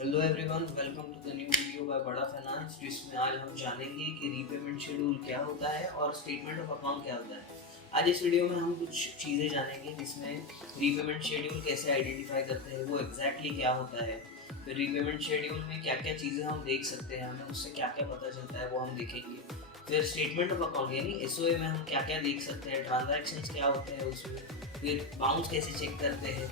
Hello everyone, welcome to the new video by Bada finance, जिसमें आज हम जानेंगे कि रीपेमेंट शेड्यूल क्या होता है और स्टेटमेंट ऑफ अकाउंट क्या होता है। आज इस वीडियो में हम कुछ चीज़ें जानेंगे जिसमें रीपेमेंट शेड्यूल कैसे आइडेंटिफाई करते हैं, वो एग्जैक्टली क्या होता है। फिर रीपेमेंट शेड्यूल में क्या क्या चीज़ें हम देख सकते हैं, हमें उससे क्या क्या पता चलता है वो हम देखेंगे। फिर स्टेटमेंट ऑफ अकाउंट यानी एसओए में हम क्या क्या देख सकते हैं, ट्रांजैक्शंस क्या होते हैं उसमें, फिर बाउंस कैसे चेक करते हैं,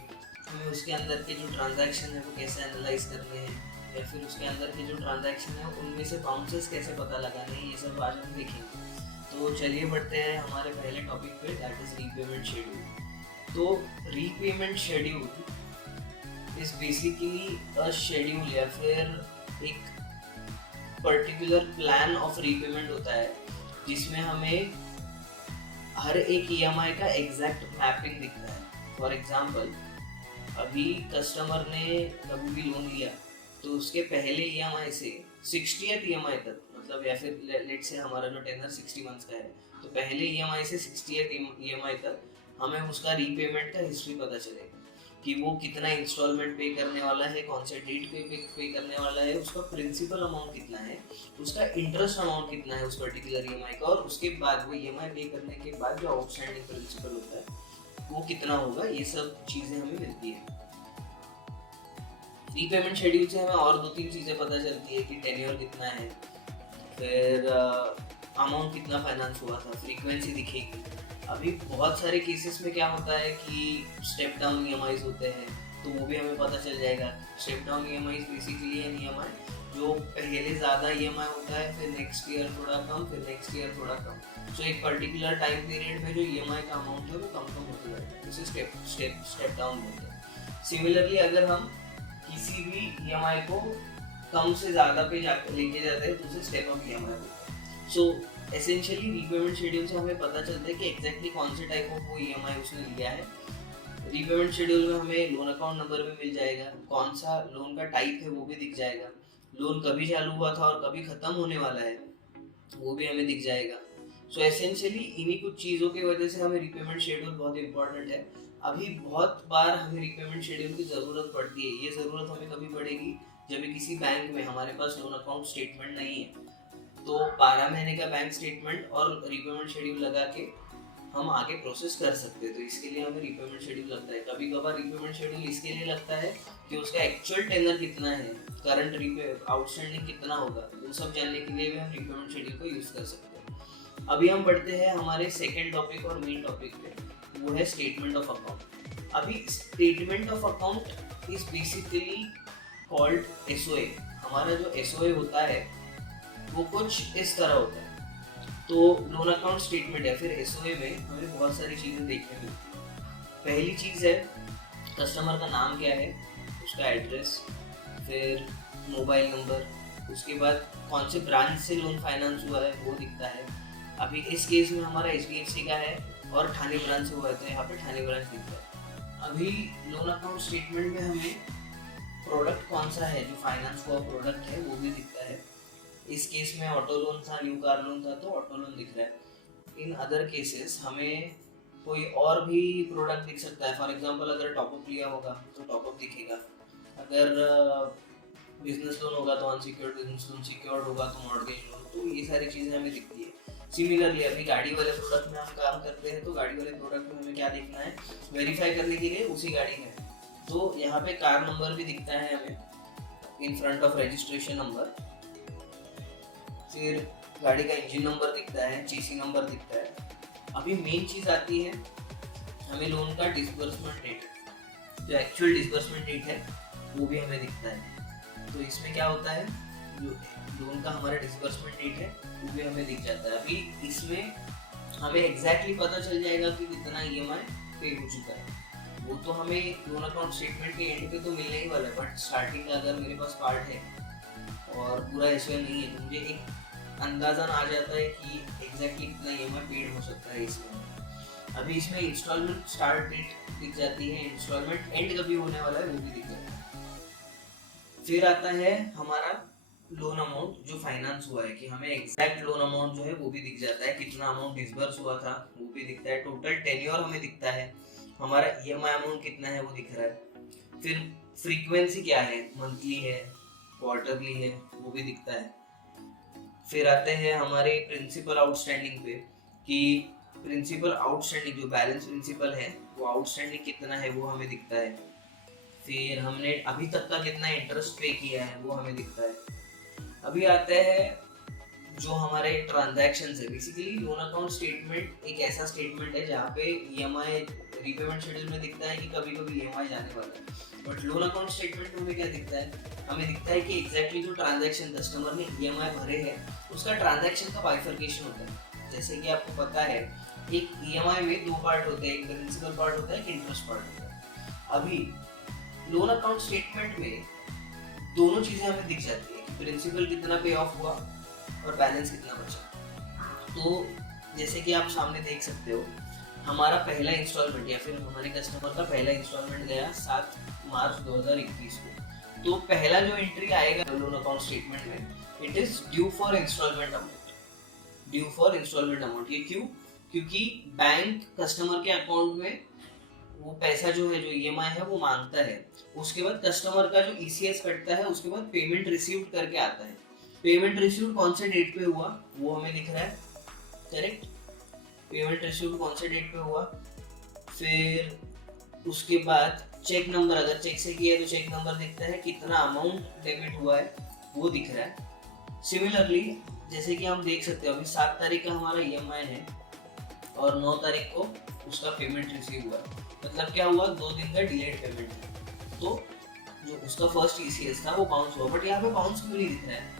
हमें उसके अंदर के जो ट्रांजैक्शन है वो कैसे एनालाइज करने हैं, या फिर उसके अंदर के जो ट्रांजैक्शन है उनमें से बाउंसेस कैसे पता लगाने हैं, ये सब आज हम देखेंगे। तो चलिए बढ़ते हैं हमारे पहले टॉपिक पे, दैट इज रीपेमेंट शेड्यूल। तो repayment schedule is basically a schedule या फिर एक पर्टिकुलर प्लान ऑफ रीपेमेंट होता है जिसमें हमें हर एक ईएमआई का एग्जैक्ट मैपिंग दिखता है। फॉर एग्जांपल, अभी कस्टमर ने कभी भी लोन लिया तो उसके पहले ईएमआई से 60th ईएमआई तक, मतलब या फिर लेट से हमारा जो टेनर 60 मंथ्स का है, तो पहले ईएमआई से 60th ईएमआई तक हमें उसका रीपेमेंट का हिस्ट्री पता चलेगा कि वो कितना इंस्टॉलमेंट पे करने वाला है, कौन से डेट पे करने वाला है, उसका प्रिंसिपल अमाउंट कितना है, उसका इंटरेस्ट अमाउंट कितना है उस पर्टिकुलर ईएमआई का, और उसके बाद वो ईएमआई पे करने के बाद जो आउटस्टैंडिंग प्रिंसिपल होता है वो कितना होगा। ये सब चीज़ें हमें मिलती है। रीपेमेंट शेड्यूल से हमें और दो तीन चीज़ें पता चलती है कि टेन्योर कितना है, फिर अमाउंट कितना फाइनेंस हुआ था, फ्रीक्वेंसी दिखेगी। अभी बहुत सारे केसेस में क्या होता है कि स्टेप डाउन ईएमआईज होते हैं, तो वो भी हमें पता चल जाएगा। Step down EMIs basically an EMI जो पहले ज़्यादा ईएमआई होता है, फिर नेक्स्ट ईयर थोड़ा कम, फिर नेक्स्ट ईयर थोड़ा कम। सो एक पर्टिकुलर टाइम पीरियड में जो ईएमआई का अमाउंट है वो कम कम होता जाएगा, जिसे स्टेप डाउन बोलते हैं। सिमिलरली अगर हम किसी भी ईएमआई को कम से ज़्यादा पे जाकर लेके जाते हैं तो उसे स्टेप अप ईएमआई बोलते हैं। सो एसेंशियली रीपेमेंट शेड्यूल से हमें पता चलता है कि एग्जैक्टली कौन से टाइप ऑफ वो ईएमआई उसने लिया है। रीपेमेंट शेड्यूल में हमें लोन अकाउंट नंबर भी मिल जाएगा, कौन सा लोन का टाइप है वो भी दिख जाएगा, लोन कभी चालू हुआ था और कभी ख़त्म होने वाला है वो भी हमें दिख जाएगा। सो एसेंशियली इन्हीं कुछ चीज़ों की वजह से हमें रीपेमेंट शेड्यूल बहुत इंपॉर्टेंट है। अभी बहुत बार हमें रीपेमेंट शेड्यूल की ज़रूरत पड़ती है। ये ज़रूरत हमें कभी पड़ेगी जब किसी बैंक में हमारे पास लोन अकाउंट स्टेटमेंट नहीं है, तो 12 महीने का बैंक स्टेटमेंट और रीपेमेंट शेड्यूल लगा के हम आगे प्रोसेस कर सकते हैं। तो इसके लिए हमें रीपेमेंट शेड्यूल लगता है। कभी कभार रीपेमेंट शेड्यूल इसके लिए लगता है कि उसका एक्चुअल टेनर कितना है, करंट आउटस्टैंडिंग कितना होगा, वो सब जानने के लिए भी हम रीपेमेंट शेड्यूल को यूज़ कर सकते हैं। अभी हम बढ़ते हैं हमारे सेकेंड टॉपिक और मेन टॉपिक पे, वो है स्टेटमेंट ऑफ अकाउंट। अभी statement of account is basically called SOA. हमारा जो एसओए होता है वो कुछ इस तरह होता है। तो लोन अकाउंट स्टेटमेंट या फिर एसओए में हमें बहुत सारी चीज़ें देखने मिलती हैं। पहली चीज़ है कस्टमर का नाम क्या है, उसका एड्रेस, फिर मोबाइल नंबर, उसके बाद कौन से ब्रांच से लोन फाइनेंस हुआ है वो दिखता है। अभी इस केस में हमारा एचडीएफसी का है और ठाणे ब्रांच से हुआ है, तो यहाँ पे ठाणे ब्रांच दिख रहा है। अभी लोन अकाउंट स्टेटमेंट में हमें प्रोडक्ट कौन सा है जो फाइनेंस हुआ प्रोडक्ट है वो भी दिखता है। इस केस में ऑटो लोन था, न्यू कार लोन था, तो ऑटो लोन दिख रहा है। इन अदर केसेस हमें कोई और भी प्रोडक्ट दिख सकता है। फॉर एग्जांपल, अगर टॉपअप लिया होगा तो टॉपअप दिखेगा, अगर बिजनेस लोन होगा तो अनसिक्योर्ड बिजनेस लोन, सिक्योर्ड होगा तो मॉर्गेज लोन, तो ये सारी चीज़ें हमें दिखती है। सिमिलरली अभी गाड़ी वाले प्रोडक्ट में हम काम करते हैं, तो गाड़ी वाले प्रोडक्ट में हमें क्या देखना है, वेरीफाई करने के लिए उसी गाड़ी है, तो यहाँ पे कार नंबर भी दिखता है हमें in front of registration number, फिर गाड़ी का इंजन नंबर दिखता है, चेसी नंबर दिखता है। अभी मेन चीज़ आती है हमें लोन का डिसबर्समेंट डेट, जो एक्चुअल डिसबर्समेंट डेट है वो भी हमें दिखता है। तो इसमें क्या होता है, जो लोन का हमारा डिसबर्समेंट डेट है वो भी हमें दिख जाता है। अभी इसमें हमें एग्जैक्टली पता चल जाएगा कि कितना ईएमआई पे हो चुका है। वो तो हमें लोन अकाउंट स्टेटमेंट के एंड पे तो मिलने ही वाला है, बट स्टार्टिंग का अगर मेरे पास पार्ट है और पूरा एसओए नहीं है तो मुझे एक अंदाज़ा आ जाता है कि एग्जैक्टली कितना ईएमआई पेड हो सकता है इसमें। अभी इसमें इंस्टॉलमेंट स्टार्ट डेट दिख जाती है, इंस्टॉलमेंट एंड कभी होने वाला है वो भी दिख जाता है। फिर आता है हमारा लोन अमाउंट जो फाइनेंस हुआ है, कि हमें एग्जैक्ट लोन अमाउंट जो है वो भी दिख जाता है, कितना अमाउंट डिसबर्स हुआ था वो भी दिखता है, टोटल टेन्योर हमें दिखता है, हमारा ईएमआई अमाउंट कितना है वो दिख रहा है। फिर फ्रीक्वेंसी क्या है, मंथली है, क्वार्टरली है वो भी दिखता है। फिर आते हैं हमारे प्रिंसिपल आउटस्टैंडिंग पे कि प्रिंसिपल आउटस्टैंडिंग जो बैलेंस प्रिंसिपल है वो आउटस्टैंडिंग कितना है वो हमें दिखता है। फिर हमने अभी तक का कितना इंटरेस्ट पे किया है वो हमें दिखता है। अभी आते हैं जो हमारे ट्रांजैक्शंस है। बेसिकली लोन अकाउंट स्टेटमेंट एक ऐसा स्टेटमेंट है जहाँ पे ईएमआई रीपेमेंट शेड्यूल में दिखता है कि कभी कभी ईएमआई जाने वाला है, बट लोन अकाउंट स्टेटमेंट में हमें क्या दिखता है, हमें दिखता है कि एग्जैक्टली जो ट्रांजैक्शन कस्टमर ने ईएमआई भरे हैं उसका ट्रांजैक्शन का बाइफर्केशन होता है। जैसे कि आपको पता है एक ईएमआई में दो पार्ट होते हैं, एक प्रिंसिपल पार्ट होता है, एक इंटरेस्ट पार्ट होता है। अभी लोन अकाउंट स्टेटमेंट में दोनों चीजें हमें दिख जाती है कि प्रिंसिपल कितना पे ऑफ हुआ और बैलेंस कितना बचा। तो जैसे कि आप सामने देख सकते हो हमारा पहला इंस्टॉलमेंट या फिर हमारे कस्टमर का पहला इंस्टॉलमेंट गया 7 मार्च 2021 को। तो पहला जो एंट्री आएगा लोन अकाउंट स्टेटमेंट में, it is due for instalment amount. Due for instalment amount ये क्यों? क्योंकि बैंक कस्टमर के अकाउंट में वो पैसा जो है, जो ईएमआई है वो मांगता है। उसके बाद कस्टमर का जो ईसीएस कटता है, उसके बाद पेमेंट रिसीव्ड करके आता है। पेमेंट रिसीव्ड कौन से डेट पे हुआ वो हमें दिख रहा है, करेक्ट। पेमेंट रिसीव्ड कौन से डेट पे हुआ, फिर उसके बाद चेक नंबर, अगर चेक से किया है तो चेक नंबर दिखता है, कितना अमाउंट डेबिट हुआ है वो दिख रहा है। सिमिलरली जैसे कि हम देख सकते हो अभी 7 तारीख का हमारा ईएमआई है और 9 तारीख को उसका पेमेंट रिसीव हुआ है। मतलब क्या हुआ, 2 दिन का डिलेड पेमेंट है। तो जो उसका फर्स्ट ईसीएस था वो बाउंस हुआ, बट यहाँ पे बाउंस क्यों नहीं दिख रहा है?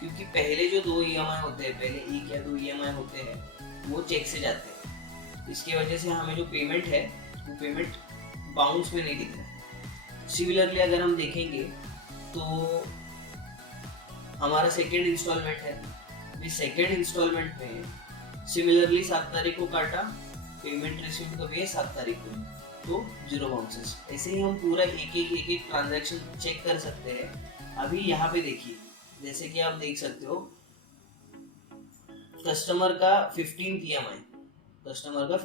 क्योंकि पहले जो 2 ईएमआई होते हैं, पहले 1 या 2 ईएमआई होते हैं वो चेक से जाते हैं। इसकी वजह से हमें जो पेमेंट है वो पेमेंट बाउंस में नहीं दिख रहा है। सिमिलरली अगर हम देखेंगे तो हमारा सेकेंड इंस्टॉलमेंट है, इस सेकेंड इंस्टॉलमेंट में सिमिलरली 7 तारीख को काटा, पेमेंट रिसीव कभी है 7 तारीख को, तो 0 बाउंसेस। ऐसे ही हम पूरा एक एक ट्रांजैक्शन चेक कर सकते हैं। अभी यहाँ पे देखिए, जैसे कि आप देख सकते हो कस्टमर का 15th ईएमआई, कस्टमर का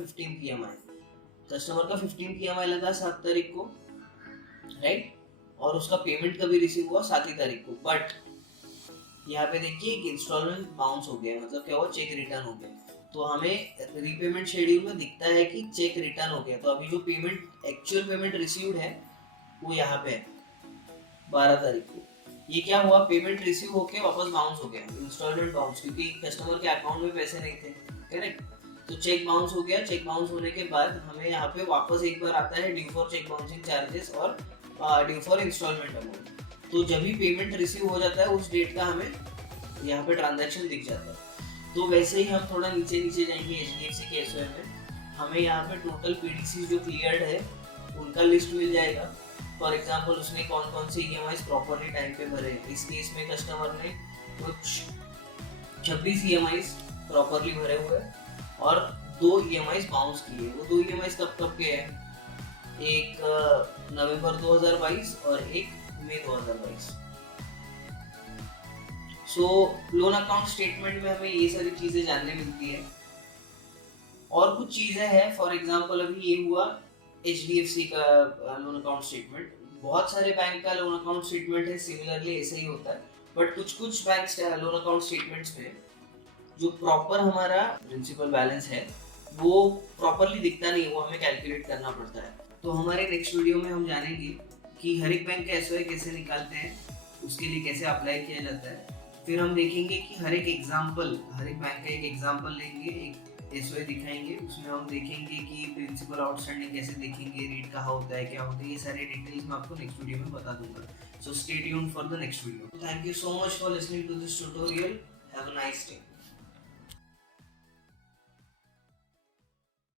15th ईएमआई लगा 7 तारीख को, राइट। और उसका पेमेंट कभी रिसीव हुआ 7 तारीख को, बट यहाँ पे देखिए एक इंस्टॉलमेंट बाउंस हो गया, मतलब क्या हुआ, चेक रिटर्न हो गया। तो हमें रीपेमेंट शेड्यूल में दिखता है कि चेक रिटर्न हो गया। तो अभी जो पेमेंट, एक्चुअल पेमेंट रिसीव्ड है वो यहाँ पे है 12 तारीख को। ये क्या हुआ, पेमेंट रिसीव होके वापस बाउंस हो गया, इंस्टॉलमेंट बाउंस, क्योंकि कस्टमर के अकाउंट में पैसे नहीं थे, करेक्ट। तो चेक बाउंस हो गया। चेक बाउंस होने के बाद हमें यहाँ पे वापस एक बार आता है due for cheque bouncing charges और ड्यू फॉर इंस्टॉलमेंट अमाउंट। तो जब भी पेमेंट रिसीव हो जाता है उस डेट का हमें यहाँ पे ट्रांजैक्शन दिख जाता है। तो वैसे ही हम थोड़ा नीचे जाएंगे एचडीएफसी के एसओए में, हमें यहाँ पे टोटल पीडीसी जो क्लियर्ड है उनका लिस्ट मिल जाएगा। फॉर एग्जांपल उसने कौन कौन से ईएमआईज प्रॉपर्ली टाइम पे भरे। इस केस में कस्टमर ने कुछ 26 ईएमआईज प्रॉपर्ली भरे हुए और 2 ईएमआईज बाउंस किए। वो 2 ईएमआईज कब के हैं, एक नवंबर 2022 और एक मई 2022। सो लोन अकाउंट स्टेटमेंट में हमें ये सारी चीजें जानने मिलती है। और कुछ चीजें हैं, फॉर एग्जांपल अभी ये हुआ एचडीएफसी का लोन अकाउंट स्टेटमेंट, बहुत सारे बैंक का लोन अकाउंट स्टेटमेंट है सिमिलरली ऐसे ही होता है, बट कुछ बैंक लोन अकाउंट स्टेटमेंट्स में जो प्रॉपर हमारा प्रिंसिपल बैलेंस है वो प्रॉपरली दिखता नहीं है, वो हमें कैलकुलेट करना पड़ता है। तो हमारे नेक्स्ट वीडियो में हम जानेंगे कि हर एक बैंक का एसओए कैसे निकालते हैं, उसके लिए कैसे अप्लाई किया जाता है। फिर हम देखेंगे कि हर एक बैंक का एक एग्जाम्पल लेंगे, एक एसओए दिखाएंगे, उसमें हम देखेंगे कि प्रिंसिपल आउटस्टैंडिंग कैसे देखेंगे, रेट कहाँ होता है, क्या होता है, ये सारे डिटेल्स मैं आपको नेक्स्ट वीडियो में बता दूंगा। So stay tuned for the next video. Thank you so much for listening to this tutorial. Have a nice day.